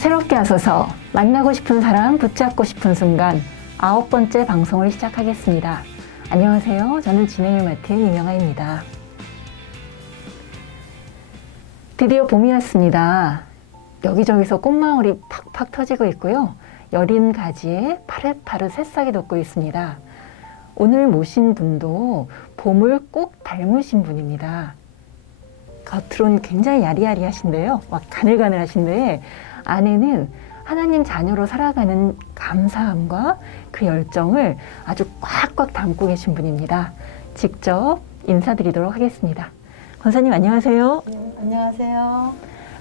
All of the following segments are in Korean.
새롭게 하소서 만나고 싶은 사람 붙잡고 싶은 순간 9번째 방송을 시작하겠습니다. 안녕하세요. 저는 진행을 맡은 이명아입니다. 드디어 봄이 왔습니다. 여기저기서 꽃망울이 팍팍 터지고 있고요. 여린 가지에 파릇파릇 새싹이 돋고 있습니다. 오늘 모신 분도 봄을 꼭 닮으신 분입니다. 겉으로는 굉장히 야리야리하신데요. 막 가늘가늘하신데 안에는 하나님 자녀로 살아가는 감사함과 그 열정을 아주 꽉꽉 담고 계신 분입니다. 직접 인사드리도록 하겠습니다. 권사님 안녕하세요. 네, 안녕하세요.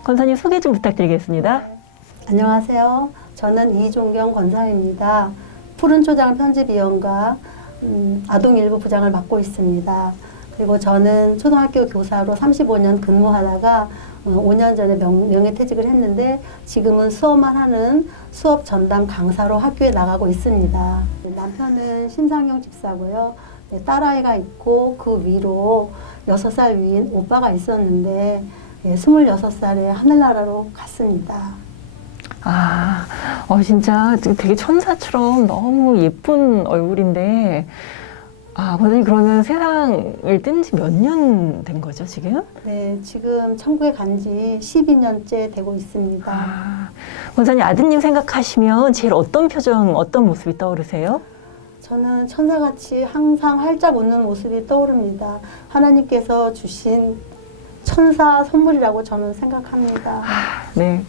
권사님 소개 좀 부탁드리겠습니다. 안녕하세요. 저는 이종경 권사입니다. 푸른 초장 편집위원과 아동일부 부장을 맡고 있습니다. 그리고 저는 초등학교 교사로 35년 근무하다가 5년 전에 명예퇴직을 했는데 지금은 수업만 하는 수업 전담 강사로 학교에 나가고 있습니다. 남편은 심상용 집사고요. 딸아이가 있고 그 위로 6살 위인 오빠가 있었는데 26살에 하늘나라로 갔습니다. 진짜 되게 천사처럼 너무 예쁜 얼굴인데 권사님 그러면 세상을 뜬 지 몇 년 된 거죠, 지금? 네, 지금 천국에 간 지 12년째 되고 있습니다. 권사님 아드님 생각하시면 제일 어떤 표정, 어떤 모습이 떠오르세요? 저는 천사같이 항상 활짝 웃는 모습이 떠오릅니다. 하나님께서 주신 천사 선물이라고 저는 생각합니다. 네,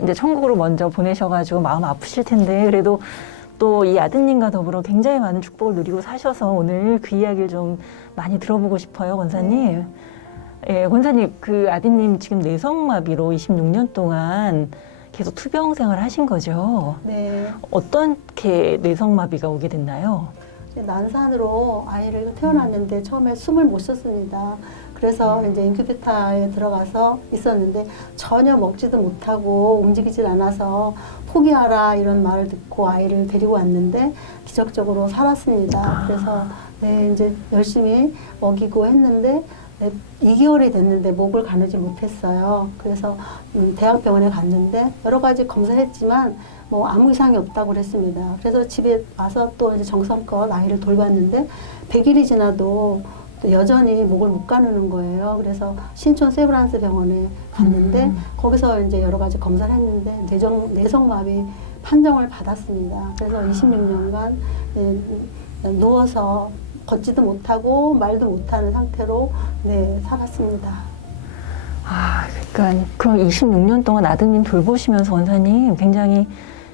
이제 천국으로 먼저 보내셔가지고 마음 아프실 텐데 그래도 또 이 아드님과 더불어 굉장히 많은 축복을 누리고 사셔서 오늘 그 이야기를 좀 많이 들어보고 싶어요, 권사님. 예, 권사님 그 아드님 지금 뇌성마비로 26년 동안 계속 투병 생활을 하신 거죠? 네. 어떻게 뇌성마비가 오게 됐나요? 난산으로 아이를 태어났는데 처음에 숨을 못 쉬었습니다. 그래서 이제 인큐베이터에 들어가서 있었는데 전혀 먹지도 못하고 움직이질 않아서 포기하라 이런 말을 듣고 아이를 데리고 왔는데 기적적으로 살았습니다. 그래서 네, 이제 열심히 먹이고 했는데 2개월이 됐는데 목을 가누지 못했어요. 그래서 대학병원에 갔는데 여러 가지 검사를 했지만 뭐 아무 이상이 없다고 그랬습니다. 그래서 집에 와서 또 이제 정성껏 아이를 돌봤는데 100일이 지나도 여전히 목을 못 가누는 거예요. 그래서 신촌 세브란스 병원에 갔는데 거기서 이제 여러 가지 검사를 했는데 뇌성마비 판정을 받았습니다. 그래서 26년간 누워서 걷지도 못하고 말도 못하는 상태로 살았습니다. 그러니까 그럼 26년 동안 아드님 돌보시면서 원사님 굉장히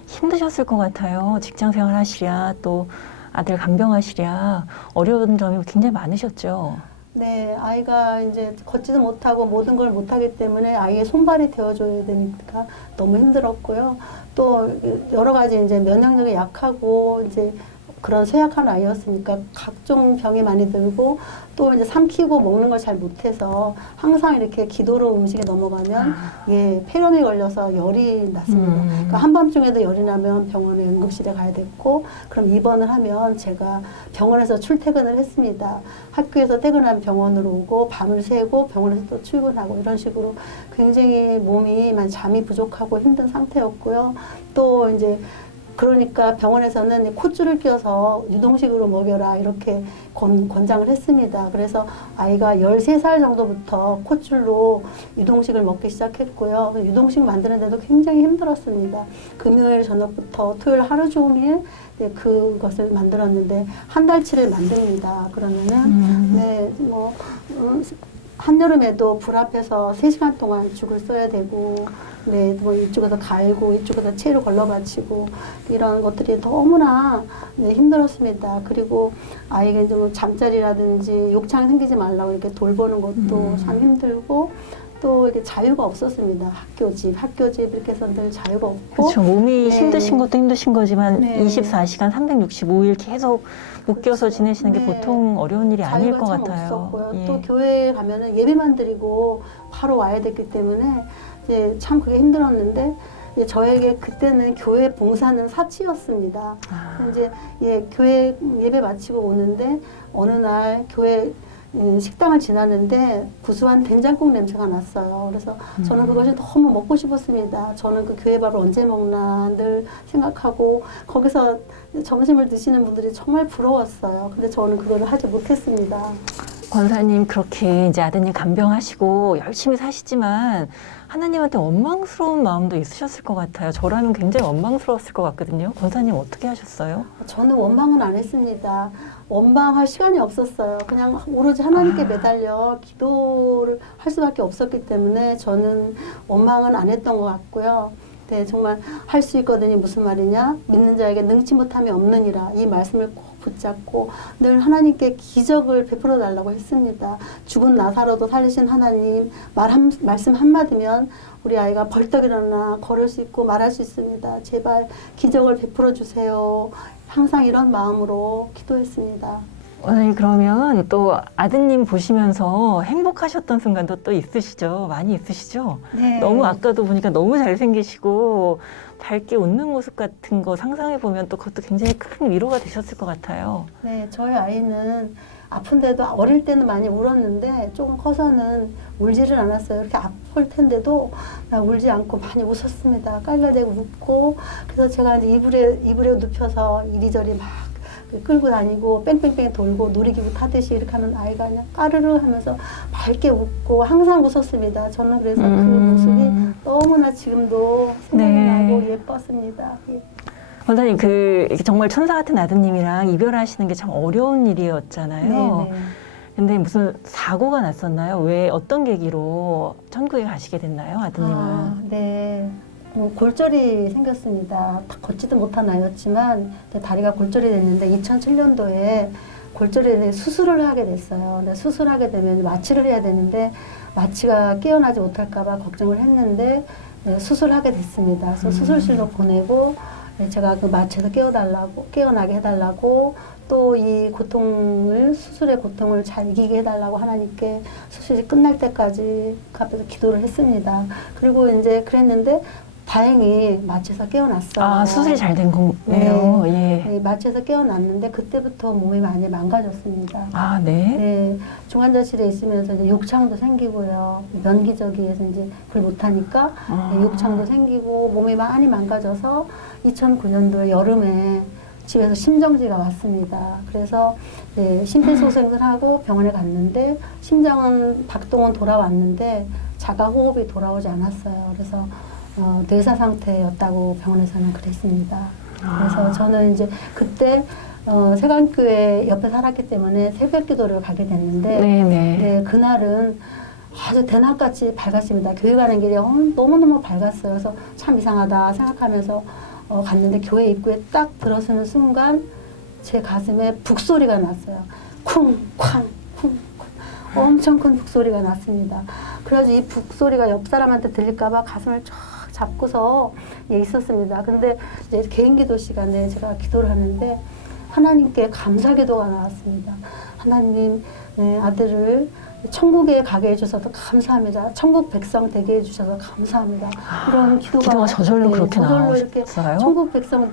힘드셨을 것 같아요. 직장 생활 하시랴 또 아들 간병하시랴 어려운 점이 굉장히 많으셨죠. 네, 아이가 이제 걷지도 못하고 모든 걸 못하기 때문에 아이의 손발이 되어줘야 되니까 너무 힘들었고요. 또 여러 가지 이제 면역력이 약하고 이제 그런 쇠약한 아이였으니까 각종 병이 많이 들고 또 이제 삼키고 먹는 걸 잘 못해서 항상 이렇게 기도로 음식에 넘어가면 폐렴이 걸려서 열이 났습니다. 그러니까 한밤중에도 열이 나면 병원에 응급실에 가야 됐고 그럼 입원을 하면 제가 병원에서 출퇴근을 했습니다. 학교에서 퇴근하면 병원으로 오고 밤을 새고 병원에서 또 출근하고 이런 식으로 굉장히 몸이 잠이 부족하고 힘든 상태였고요. 또 이제 그러니까 병원에서는 콧줄을 껴서 유동식으로 먹여라 이렇게 권장을 했습니다. 그래서 아이가 13살 정도부터 콧줄로 유동식을 먹기 시작했고요. 유동식 만드는데도 굉장히 힘들었습니다. 금요일 저녁부터 토요일 하루 종일 그것을 만들었는데 한 달치를 만듭니다. 그러면은 한여름에도 불 앞에서 3시간 동안 죽을 써야 되고 뭐 이쪽에서 갈고 이쪽에서 채로 걸러바치고 이런 것들이 너무나 힘들었습니다. 그리고 아이가 이제 뭐 잠자리라든지 욕창이 생기지 말라고 이렇게 돌보는 것도 참 힘들고 또 이렇게 자유가 없었습니다. 학교집 이렇게 해서 늘 자유가 없고 그렇죠. 몸이 힘드신 것도 힘드신 거지만 24시간 365일 계속 묶여서 지내시는 게 보통 어려운 일이 아닐 것 같아요. 없었고요. 또 교회에 가면은 예배만 드리고 바로 와야 됐기 때문에 참 그게 힘들었는데 저에게 그때는 교회 봉사는 사치였습니다. 이제 교회 예배 마치고 오는데 어느 날 교회 식당을 지났는데 구수한 된장국 냄새가 났어요. 그래서 저는 그것이 너무 먹고 싶었습니다. 저는 그 교회 밥을 언제 먹나 늘 생각하고 거기서 점심을 드시는 분들이 정말 부러웠어요. 근데 저는 그거를 하지 못했습니다. 권사님 그렇게 이제 아드님 간병하시고 열심히 사시지만 하나님한테 원망스러운 마음도 있으셨을 것 같아요. 저라면 굉장히 원망스러웠을 것 같거든요. 권사님 어떻게 하셨어요? 저는 원망은 안 했습니다. 원망할 시간이 없었어요. 그냥 오로지 하나님께 매달려 기도를 할 수밖에 없었기 때문에 저는 원망은 안 했던 것 같고요. 네, 정말 할 수 있거든요. 무슨 말이냐? 믿는 자에게 능치 못함이 없느니라. 이 말씀을 꼭 붙잡고 늘 하나님께 기적을 베풀어 달라고 했습니다. 죽은 나사로도 살리신 하나님 말씀 한마디면 우리 아이가 벌떡 일어나 걸을 수 있고 말할 수 있습니다. 제발 기적을 베풀어 주세요. 항상 이런 마음으로 기도했습니다. 오늘 그러면 또 아드님 보시면서 행복하셨던 순간도 또 있으시죠? 많이 있으시죠? 네. 너무 아까도 보니까 너무 잘생기시고 밝게 웃는 모습 같은 거 상상해 보면 또 그것도 굉장히 큰 위로가 되셨을 것 같아요. 네, 저희 아이는 아픈데도 어릴 때는 많이 울었는데 조금 커서는 울지를 않았어요. 이렇게 아플 텐데도 울지 않고 많이 웃었습니다. 깔라대고 웃고 그래서 제가 이제 이불에 눕혀서 이리저리 막 끌고 다니고 뺑뺑뺑 돌고 놀이기구 타듯이 이렇게 하면 아이가 그냥 까르르 하면서 밝게 웃고 항상 웃었습니다. 저는 그래서 그 모습이 너무나 지금도 생각이 네. 나고 예뻤습니다. 예. 원사님 그 정말 천사 같은 아드님이랑 이별하시는 게 참 어려운 일이었잖아요. 네, 네. 근데 무슨 사고가 났었나요? 왜 어떤 계기로 천국에 가시게 됐나요, 아드님은? 아, 네. 골절이 생겼습니다. 걷지도 못한 아이였지만 다리가 골절이 됐는데 2007년도에 골절에 대해 수술을 하게 됐어요. 근데 수술하게 되면 마취를 해야 되는데 마취가 깨어나지 못할까봐 걱정을 했는데 네, 수술하게 됐습니다. 그래서 수술실로 보내고 네, 제가 그 마취에서 깨어나게 해달라고 또 이 고통을 수술의 고통을 잘 이기게 해달라고 하나님께 수술이 끝날 때까지 앞에서 기도를 했습니다. 그리고 이제 그랬는데 다행히 마취에서 깨어났어요. 아, 수술이 잘 된 거네요. 예. 네, 마취에서 깨어났는데 그때부터 몸이 많이 망가졌습니다. 아, 네. 네, 중환자실에 있으면서 이제 욕창도 생기고요. 면기저기에서 이제 그걸 못하니까 네, 욕창도 생기고 몸이 많이 망가져서 2009년도 여름에 집에서 심정지가 왔습니다. 그래서 네, 심폐소생을 하고 병원에 갔는데 심장은 박동은 돌아왔는데 자가 호흡이 돌아오지 않았어요. 그래서 뇌사 상태였다고 병원에서는 그랬습니다. 그래서 저는 이제 그때 세관교회 옆에 살았기 때문에 새벽 기도를 가게 됐는데 네네. 네, 그날은 아주 대낮같이 밝았습니다. 교회 가는 길이 너무너무 밝았어요. 그래서 참 이상하다 생각하면서 갔는데 교회 입구에 딱 들어서는 순간 제 가슴에 북소리가 났어요. 쿵쾅 쿵쿵 엄청 큰 북소리가 났습니다. 그래가지고 이 북소리가 옆 사람한테 들릴까봐 가슴을 쫙 잡고서 있었습니다. 근데 이제 개인 기도 시간에 제가 기도를 하는데 하나님께 감사 기도가 나왔습니다. 하나님, 아들을 천국에 가게 해주셔서 감사합니다. 천국 백성 되게 해주셔서 감사합니다. 이런 기도가 저절로 그렇게 저절로 이렇게 나왔어요? 천국 백성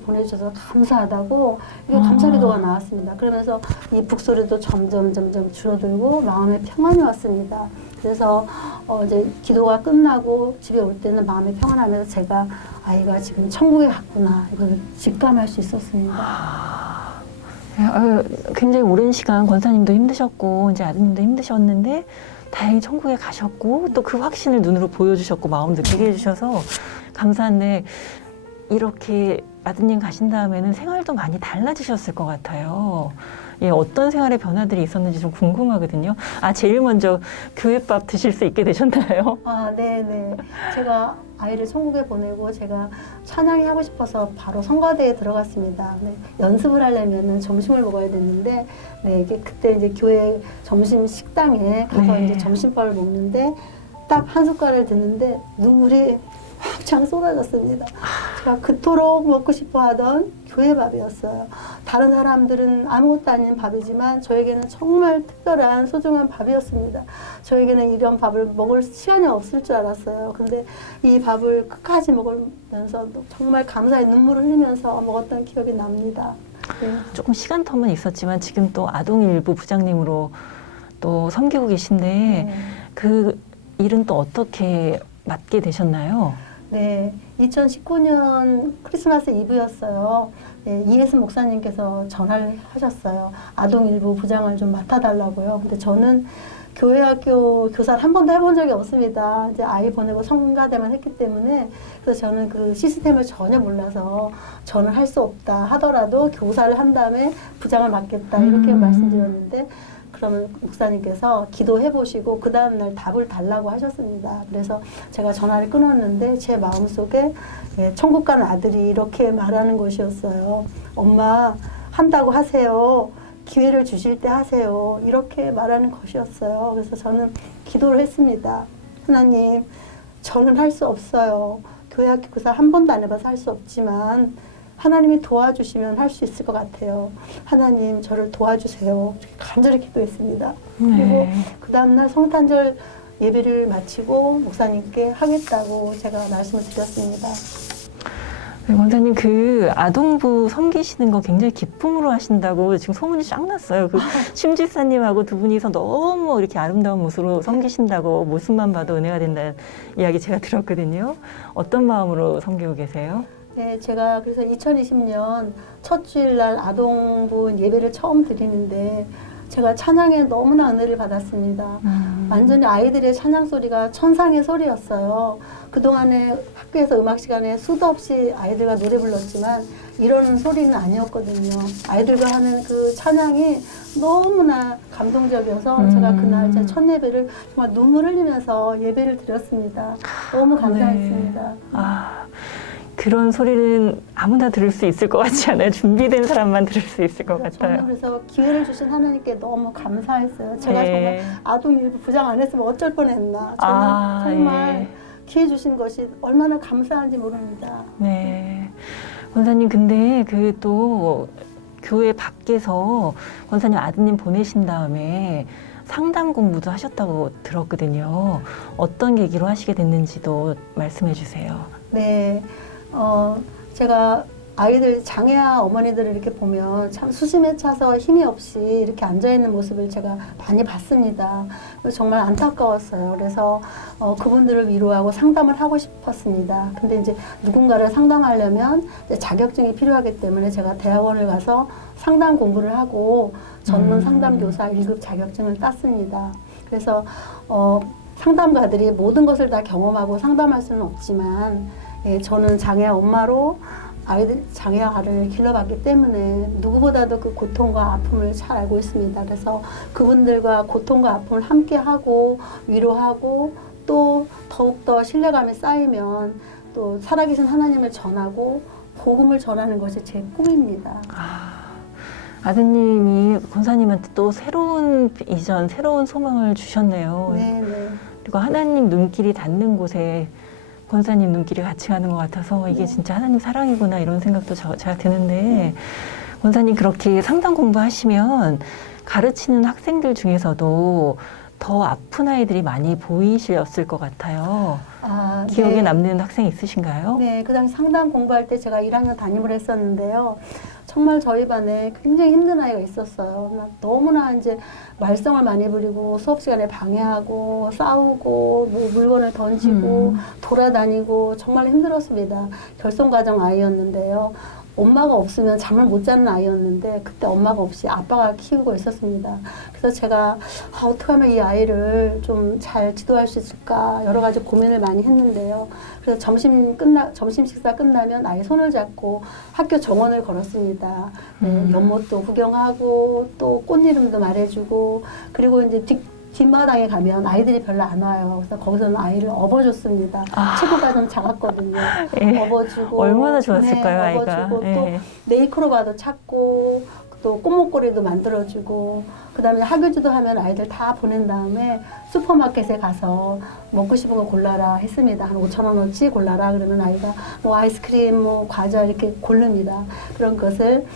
보내주셔서 감사하다고 이게 감사 기도가 나왔습니다. 그러면서 이 북소리도 점점 줄어들고 마음에 평안이 왔습니다. 그래서 이제 기도가 끝나고 집에 올 때는 마음이 평안하면서 제가 아이가 지금 천국에 갔구나 이걸 직감할 수 있었습니다. 굉장히 오랜 시간 권사님도 힘드셨고 이제 아드님도 힘드셨는데 다행히 천국에 가셨고 또 그 확신을 눈으로 보여주셨고 마음 느끼게 해주셔서 감사한데 이렇게 아드님 가신 다음에는 생활도 많이 달라지셨을 것 같아요. 예, 어떤 생활의 변화들이 있었는지 좀 궁금하거든요. 제일 먼저 교회밥 드실 수 있게 되셨나요? 네네. 제가 아이를 천국에 보내고 제가 찬양이 하고 싶어서 바로 성가대에 들어갔습니다. 네, 연습을 하려면은 점심을 먹어야 됐는데, 네, 이게 그때 이제 교회 점심 식당에 가서 네. 이제 점심밥을 먹는데 딱 한 숟갈을 드는데 눈물이 확장 쏟아졌습니다. 제가 그토록 먹고 싶어 하던 교회 밥이었어요. 다른 사람들은 아무것도 아닌 밥이지만 저에게는 정말 특별한 소중한 밥이었습니다. 저에게는 이런 밥을 먹을 시간이 없을 줄 알았어요. 근데 이 밥을 끝까지 먹으면서 정말 감사의 눈물을 흘리면서 먹었던 기억이 납니다. 네. 조금 시간 텀은 있었지만 지금 또 아동일부 부장님으로 또 섬기고 계신데 그 일은 또 어떻게 맡게 되셨나요? 네, 2019년 크리스마스 이브였어요. 네, 이혜승 목사님께서 전화를 하셨어요. 아동일부 부장을 좀 맡아달라고요. 근데 저는 교회 학교 교사를 한 번도 해본 적이 없습니다. 이제 아이 보내고 성가대만 했기 때문에 그래서 저는 그 시스템을 전혀 몰라서 저는 할 수 없다 하더라도 교사를 한 다음에 부장을 맡겠다 이렇게 말씀드렸는데 그러면 목사님께서 기도해 보시고 그 다음날 답을 달라고 하셨습니다. 그래서 제가 전화를 끊었는데 제 마음속에 천국 가는 아들이 이렇게 말하는 것이었어요. 엄마 한다고 하세요. 기회를 주실 때 하세요. 이렇게 말하는 것이었어요. 그래서 저는 기도를 했습니다. 하나님, 저는 할 수 없어요. 교회 학교 교사 한 번도 안 해봐서 할 수 없지만 하나님이 도와주시면 할 수 있을 것 같아요. 하나님, 저를 도와주세요. 간절히 기도했습니다. 그리고 그 다음날 성탄절 예배를 마치고 목사님께 하겠다고 제가 말씀을 드렸습니다. 네, 원사님 그 아동부 섬기시는 거 굉장히 기쁨으로 하신다고 지금 소문이 쫙 났어요. 그 심지사님하고 두 분이서 너무 이렇게 아름다운 모습으로 섬기신다고 모습만 봐도 은혜가 된다는 이야기 제가 들었거든요. 어떤 마음으로 섬기고 계세요? 네, 제가 그래서 2020년 첫 주일날 아동부 예배를 처음 드리는데 제가 찬양에 너무나 은혜를 받았습니다. 완전히 아이들의 찬양 소리가 천상의 소리였어요. 그동안에 학교에서 음악 시간에 수도 없이 아이들과 노래 불렀지만 이러는 소리는 아니었거든요. 아이들과 하는 그 찬양이 너무나 감동적이어서 제가 그날 제 첫 예배를 정말 눈물 흘리면서 예배를 드렸습니다. 너무 감사했습니다. 네. 그런 소리는 아무나 들을 수 있을 것 같지 않아요? 준비된 사람만 들을 수 있을 것 같아요. 저는 그래서 기회를 주신 하나님께 너무 감사했어요. 제가 네. 정말 아동일부 부장 안 했으면 어쩔 뻔했나. 저는 정말 예. 기회 주신 것이 얼마나 감사한지 모릅니다. 네. 권사님, 근데 그 또 교회 밖에서 권사님 아드님 보내신 다음에 상담 공부도 하셨다고 들었거든요. 어떤 계기로 하시게 됐는지도 말씀해 주세요. 네. 제가 아이들 장애아 어머니들을 이렇게 보면 참 수심에 차서 힘이 없이 이렇게 앉아있는 모습을 제가 많이 봤습니다. 그래서 정말 안타까웠어요. 그래서 그분들을 위로하고 상담을 하고 싶었습니다. 근데 이제 누군가를 상담하려면 이제 자격증이 필요하기 때문에 제가 대학원을 가서 상담 공부를 하고 전문 상담교사 1급 자격증을 땄습니다. 그래서 상담가들이 모든 것을 다 경험하고 상담할 수는 없지만 저는 장애아 엄마로 장애아를 길러봤기 때문에 누구보다도 그 고통과 아픔을 잘 알고 있습니다. 그래서 그분들과 고통과 아픔을 함께하고 위로하고 또 더욱더 신뢰감이 쌓이면 또 살아계신 하나님을 전하고 복음을 전하는 것이 제 꿈입니다. 아드님이 권사님한테 또 새로운 비전, 새로운 소망을 주셨네요. 네. 그리고 하나님 눈길이 닿는 곳에 권사님 눈길이 같이 가는 것 같아서 이게 진짜 하나님 사랑이구나 이런 생각도 제가 드는데 권사님 그렇게 상담 공부하시면 가르치는 학생들 중에서도 더 아픈 아이들이 많이 보이셨을 것 같아요. 기억에 남는 학생 있으신가요? 네, 그 당시 상담 공부할 때 제가 1학년 담임을 했었는데요. 정말 저희 반에 굉장히 힘든 아이가 있었어요. 너무나 이제 말썽을 많이 부리고 수업 시간에 방해하고 싸우고 뭐 물건을 던지고 돌아다니고 정말 힘들었습니다. 결손가정 아이였는데요. 엄마가 없으면 잠을 못 자는 아이였는데 그때 엄마가 없이 아빠가 키우고 있었습니다. 그래서 제가 어떻게 하면 이 아이를 좀 잘 지도할 수 있을까 여러 가지 고민을 많이 했는데요. 그래서 점심 식사 끝나면 아이 손을 잡고 학교 정원을 걸었습니다. 네, 연못도 구경하고 또 꽃 이름도 말해주고 그리고 이제 뒷마당에 가면 아이들이 별로 안 와요. 그래서 거기서는 아이를 업어줬습니다. 체구가 좀 작았거든요. 업어주고 얼마나 좋았을까요, 아이가. 업어주고 또 네이크로바도 찾고 또 꽃목걸이도 만들어주고 그다음에 학교지도 하면 아이들 다 보낸 다음에 슈퍼마켓에 가서 먹고 싶은 거 골라라 했습니다. 한 5,000원어치 골라라 그러면 아이가 뭐 아이스크림, 뭐 과자 이렇게 고릅니다. 그런 것을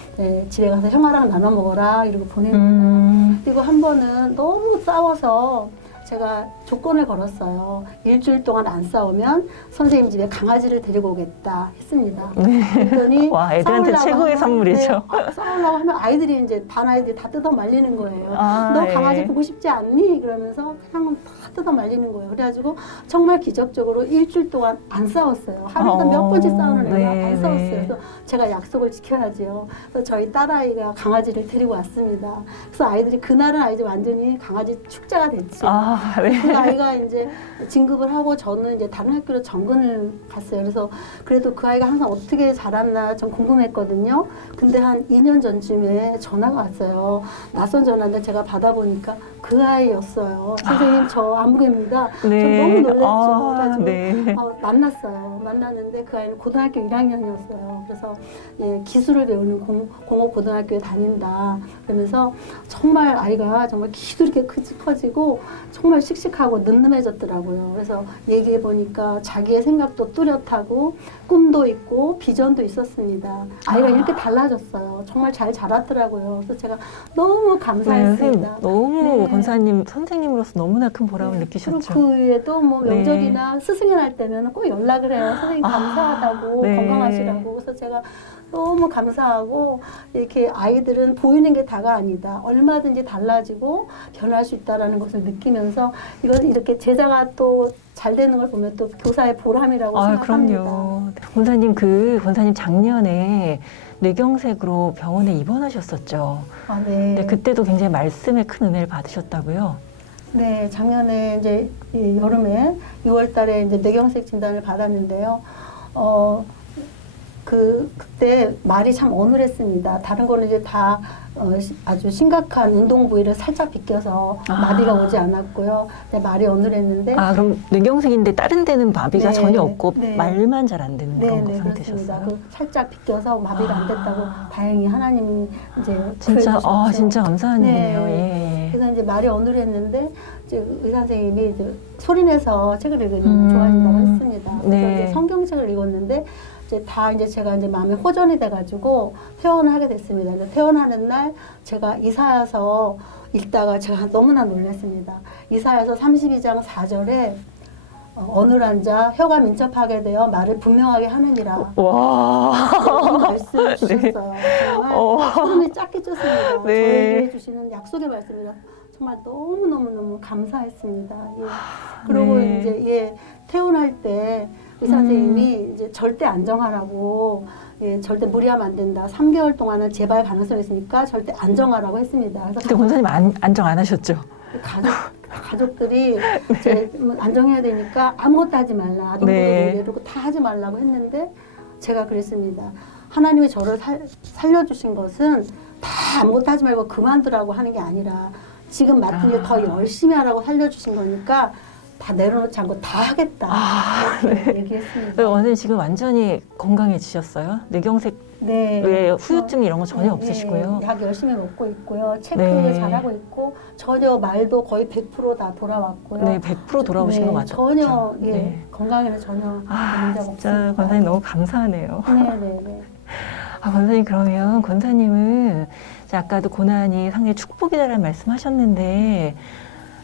집에 가서 형아랑 나눠 먹어라 이러고 보냅니다. 그리고 한 번은 너무 싸워서 제가 조건을 걸었어요. 일주일 동안 안 싸우면 선생님 집에 강아지를 데리고 오겠다 했습니다. 그랬더니 와, 애들한테 싸우려고 최고의 하면, 선물이죠. 싸우려고 하면 아이들이 이제 반 아이들이 다 뜯어 말리는 거예요. 아, 너 예. 강아지 보고 싶지 않니? 그러면서 그냥 다 뜯어 말리는 거예요. 그래가지고 정말 기적적으로 일주일 동안 안 싸웠어요. 하루에 몇 번씩 싸우는 애가 네, 안 싸웠어요. 네. 그래서 제가 약속을 지켜야지요. 그래서 저희 딸아이가 강아지를 데리고 왔습니다. 그래서 아이들이 그날은 아이들 완전히 강아지 축제가 됐죠. 아, 네. 그 아이가 이제 진급을 하고 저는 이제 다른 학교로 전근을 갔어요. 그래서 그래도 그 아이가 항상 어떻게 자랐나 좀 궁금했거든요. 근데 한 2년 전쯤에 전화가 왔어요. 낯선 전화인데 제가 받아보니까 그 아이였어요. 선생님 저 안부입니다. 네. 저 너무 놀랐죠. 아, 그래가지고 네. 만났어요. 만났는데 그 아이는 고등학교 1학년이었어요. 그래서 예, 기술을 배우는 공업 고등학교에 다닌다. 그러면서 정말 아이가 정말 키도 이렇게 커지고 정말 씩씩하고 늠름해졌더라고요. 그래서 얘기해 보니까 자기의 생각도 뚜렷하고 꿈도 있고 비전도 있었습니다. 아이가 이렇게 달라졌어요. 정말 잘 자랐더라고요. 그래서 제가 너무 네, 감사했습니다. 선생님 너무 네. 권사님 선생님으로서 너무나 큰 보람을 그리고 느끼셨죠. 그 외에도 뭐 네. 명절이나 스승의 날 때면 꼭 연락을 해요. 선생님 감사하다고 네. 건강하시라고. 그래서 제가 너무 감사하고 이렇게 아이들은 보이는 게 다가 아니다. 얼마든지 달라지고 변할 수 있다라는 것을 느끼면서 이건 이렇게 제자가 또 잘 되는 걸 보면 또 교사의 보람이라고 아, 생각합니다. 그럼요. 권사님 권사님 작년에 뇌경색으로 병원에 입원하셨었죠. 아, 네. 근데 그때도 굉장히 말씀에 큰 은혜를 받으셨다고요. 네, 작년에 이제 이 여름에 6월 달에 이제 뇌경색 진단을 받았는데요. 그때 말이 참 어눌했습니다. 다른 거는 이제 다 아주 심각한 운동 부위를 살짝 비껴서 마비가 오지 않았고요. 근데 말이 어눌했는데. 아, 그럼 뇌경색인데 다른 데는 마비가 네, 전혀 없고 네. 말만 잘 안 되는 그런 네, 상태셨어요? 그렇습니다. 살짝 비껴서 마비가 안 됐다고 다행히 하나님이 이제 진짜 구해주셨죠. 진짜 감사한 네. 일이네요. 예. 그래서 이제 말이 어눌했는데 이제 의사 선생님이 이제 소리내서 책을 읽으면 좋아진다고 했습니다. 그래서 네. 이제 성경책을 읽었는데 이제 제가 이제 마음에 호전이 돼가지고 퇴원을 하게 됐습니다. 근데 퇴원하는 날 제가 이사야서 읽다가 제가 너무나 놀랐습니다. 이사야서 32장 4절에 어눌한 자 혀가 민첩하게 되어 말을 분명하게 하느니라. 와. 그 말씀을 주셨어요. 정말 소름이 쫙 끼쳤습니다. 네. 저에게 해주시는 약속의 말씀이라 정말 너무너무 감사했습니다. 예. 그리고 네. 이제 퇴원할 때 의사 선생님이 이제 절대 안정하라고, 예, 절대 무리하면 안 된다. 3개월 동안은 재발 가능성이 있으니까 절대 안정하라고 했습니다. 그래서 근데 권사님 안정 안 하셨죠? 가족들이 이제 안정해야 되니까 아무것도 하지 말라. 아동보도 네. 내리고 다 하지 말라고 했는데 제가 그랬습니다. 하나님이 저를 살려주신 것은 다 아무것도 하지 말고 그만두라고 하는 게 아니라 지금 맡은 일 더 열심히 하라고 살려주신 거니까 다 내려놓지 않고 다 하겠다. 이렇게 얘기했습니다. 원장님 지금 완전히 건강해지셨어요? 뇌경색 네. 외에 후유증 이런 거 전혀 네, 없으시고요. 약 열심히 먹고 있고요. 체크 네. 잘하고 있고 전혀 말도 거의 100%다 돌아왔고요. 네, 100% 돌아오신 거 맞죠? 전혀 예, 네. 건강에는 전혀 문제가 진짜 없습니다. 권사님 너무 감사하네요. 네네네. 권사님 그러면 권사님은 이제 아까도 고난이 상당히 축복이다라는 말씀하셨는데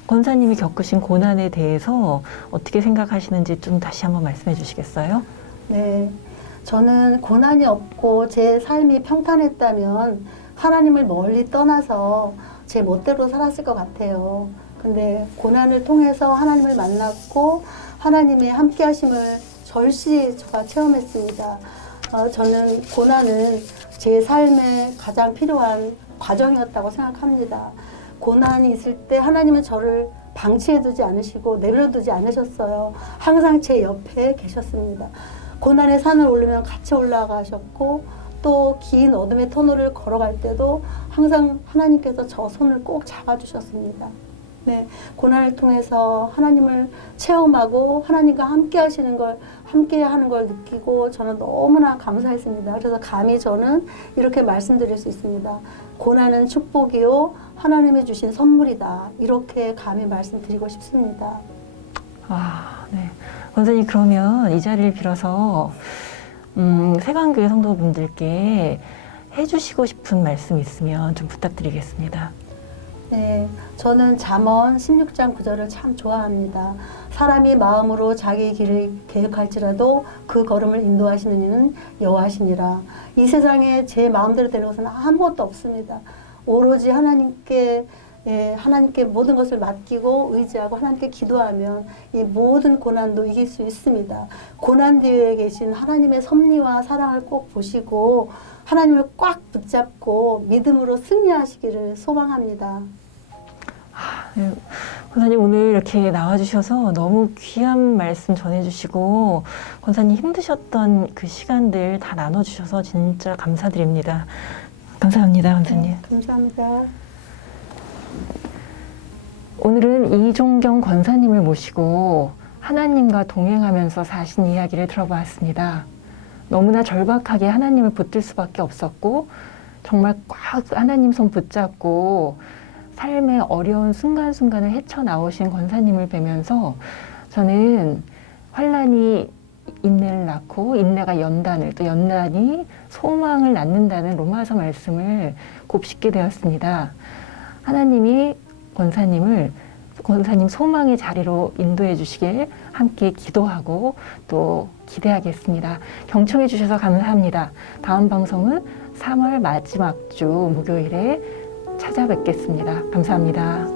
권사님이 겪으신 고난에 대해서 어떻게 생각하시는지 좀 다시 한번 말씀해 주시겠어요? 네. 저는 고난이 없고 제 삶이 평탄했다면 하나님을 멀리 떠나서 제 멋대로 살았을 것 같아요. 근데 고난을 통해서 하나님을 만났고 하나님의 함께 하심을 절실히 제가 체험했습니다. 저는 고난은 제 삶에 가장 필요한 과정이었다고 생각합니다. 고난이 있을 때 하나님은 저를 방치해두지 않으시고 내버려두지 않으셨어요. 항상 제 옆에 계셨습니다. 고난의 산을 오르면 같이 올라가셨고 또 긴 어둠의 터널을 걸어갈 때도 항상 하나님께서 저 손을 꼭 잡아주셨습니다. 네, 고난을 통해서 하나님을 체험하고 하나님과 함께 하시는 걸, 함께 하는 걸 느끼고 저는 너무나 감사했습니다. 그래서 감히 저는 이렇게 말씀드릴 수 있습니다. 고난은 축복이요, 하나님이 주신 선물이다. 이렇게 감히 말씀드리고 싶습니다. 네. 권사님 그러면 이 자리를 빌어서 세관교회 성도분들께 해주시고 싶은 말씀 있으면 좀 부탁드리겠습니다. 네, 저는 잠언 16장 9절을 참 좋아합니다. 사람이 마음으로 자기 길을 계획할지라도 그 걸음을 인도하시는 이는 여호와시니라. 이 세상에 제 마음대로 되는 것은 아무것도 없습니다. 오로지 하나님께 하나님께 모든 것을 맡기고 의지하고 하나님께 기도하면 이 모든 고난도 이길 수 있습니다. 고난 뒤에 계신 하나님의 섭리와 사랑을 꼭 보시고 하나님을 꽉 붙잡고 믿음으로 승리하시기를 소망합니다. 권사님 오늘 이렇게 나와주셔서 너무 귀한 말씀 전해주시고 권사님 힘드셨던 그 시간들 다 나눠주셔서 진짜 감사드립니다. 감사합니다, 권사님. 네, 감사합니다. 오늘은 이종경 권사님을 모시고 하나님과 동행하면서 사신 이야기를 들어보았습니다. 너무나 절박하게 하나님을 붙들 수밖에 없었고 정말 꽉 하나님 손 붙잡고 삶의 어려운 순간순간을 헤쳐나오신 권사님을 뵈면서 저는 환난이 인내를 낳고 인내가 연단을 또 연단이 소망을 낳는다는 로마서 말씀을 곱씹게 되었습니다. 하나님이 권사님 소망의 자리로 인도해 주시길 함께 기도하고 또 기대하겠습니다. 경청해 주셔서 감사합니다. 다음 방송은 3월 마지막 주 목요일에 찾아뵙겠습니다. 감사합니다.